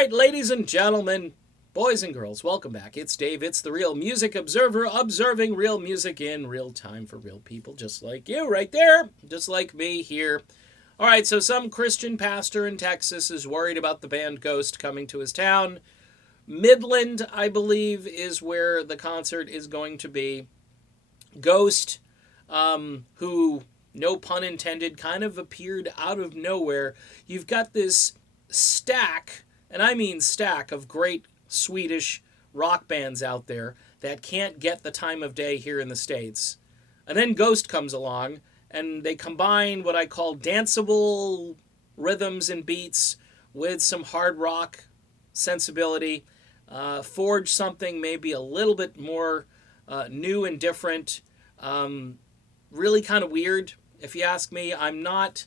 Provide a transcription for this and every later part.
right, ladies and gentlemen, boys and girls, welcome back. It's Dave. It's the Real Music Observer, observing real music in real time for real people, just like you right there, just like me here. All right, so some Christian pastor in Texas is worried about the band Ghost coming to his town. Midland, I believe, is where the concert is going to be. Ghost, who, no pun intended, kind of appeared out of nowhere. You've got this stack, and I mean stack, of great Swedish rock bands out there that can't get the time of day here in the States. And then Ghost comes along, and they combine what I call danceable rhythms and beats with some hard rock sensibility, forge something maybe a little bit more new and different, really kind of weird, if you ask me. I'm not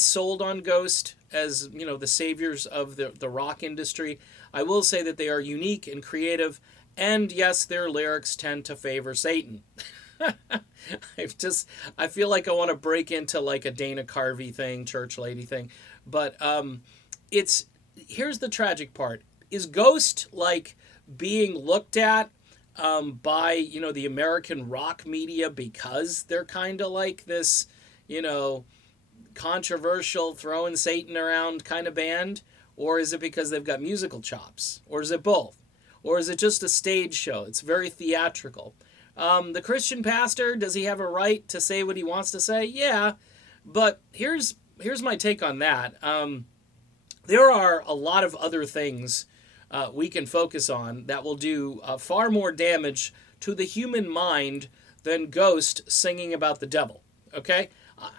sold on Ghost as, the saviors of the rock industry. I will say that they are unique and creative, and yes, their lyrics tend to favor Satan. I feel like I want to break into like a Dana Carvey thing, church lady thing, but here's the tragic part. Is Ghost like being looked at by the American rock media because they're kind of like this, controversial, throwing Satan around kind of band? Or is it because they've got musical chops? Or is it both? Or is it just a stage show? It's very theatrical. The Christian pastor, does he have a right to say what he wants to say? Yeah, but here's my take on that. There are a lot of other things we can focus on that will do far more damage to the human mind than Ghost singing about the devil, okay?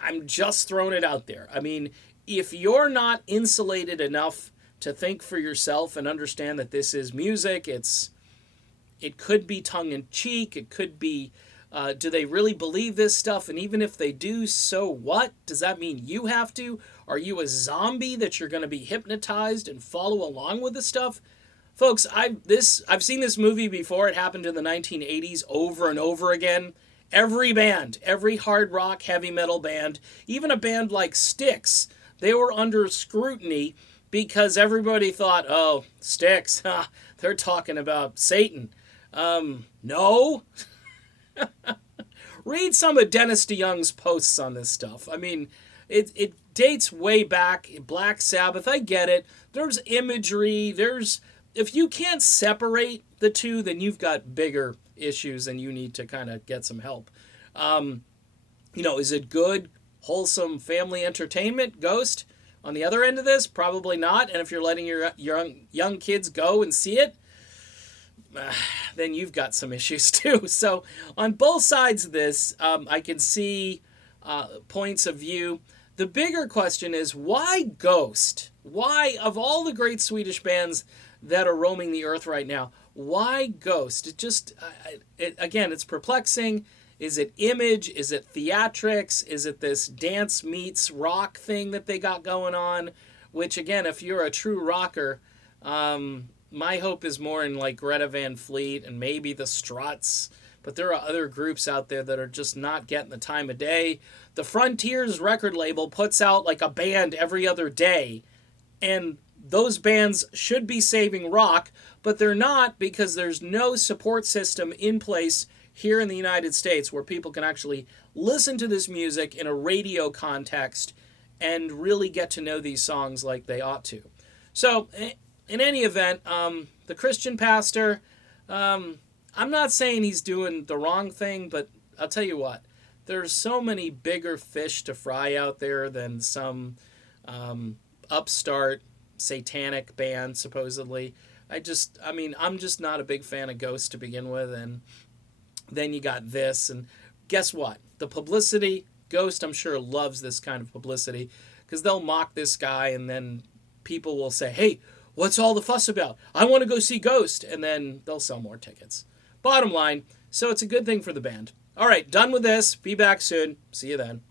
I'm just throwing it out there. I mean, if you're not insulated enough to think for yourself and understand that this is music, it could be tongue-in-cheek, it could be, do they really believe this stuff? And even if they do, so what? Does that mean you have to? Are you a zombie that you're going to be hypnotized and follow along with the stuff? Folks, I've seen this movie before. It happened in the 1980s over and over again. Every band, every hard rock, heavy metal band, even a band like Styx, they were under scrutiny because everybody thought, oh, Styx, they're talking about Satan. No. Read some of Dennis DeYoung's posts on this stuff. I mean, it dates way back. Black Sabbath, I get it. There's imagery. If you can't separate the two, then you've got bigger issues and you need to kind of get some help. Is it good, wholesome family entertainment, Ghost? On the other end of this, probably not. And if you're letting your young kids go and see it, then you've got some issues too. So on both sides of this, I can see points of view. The bigger question is, why Ghost? Why, of all the great Swedish bands that are roaming the earth right now, why Ghost? Again, it's perplexing. Is it image? Is it theatrics? Is it this dance meets rock thing that they got going on? Which, again, if you're a true rocker, my hope is more in like Greta Van Fleet and maybe the Struts. But there are other groups out there that are just not getting the time of day. The Frontiers record label puts out like a band every other day. And those bands should be saving rock, but they're not because there's no support system in place here in the United States where people can actually listen to this music in a radio context and really get to know these songs like they ought to. So, in any event, the Christian pastor, I'm not saying he's doing the wrong thing, but I'll tell you what, there's so many bigger fish to fry out there than some upstart satanic band, supposedly. I'm just not a big fan of Ghost to begin with, and then you got this, and guess what? The publicity, Ghost, I'm sure, loves this kind of publicity, because they'll mock this guy, and then people will say, hey, what's all the fuss about? I want to go see Ghost, and then they'll sell more tickets. Bottom line, so it's a good thing for the band. All right, done with this. Be back soon. See you then.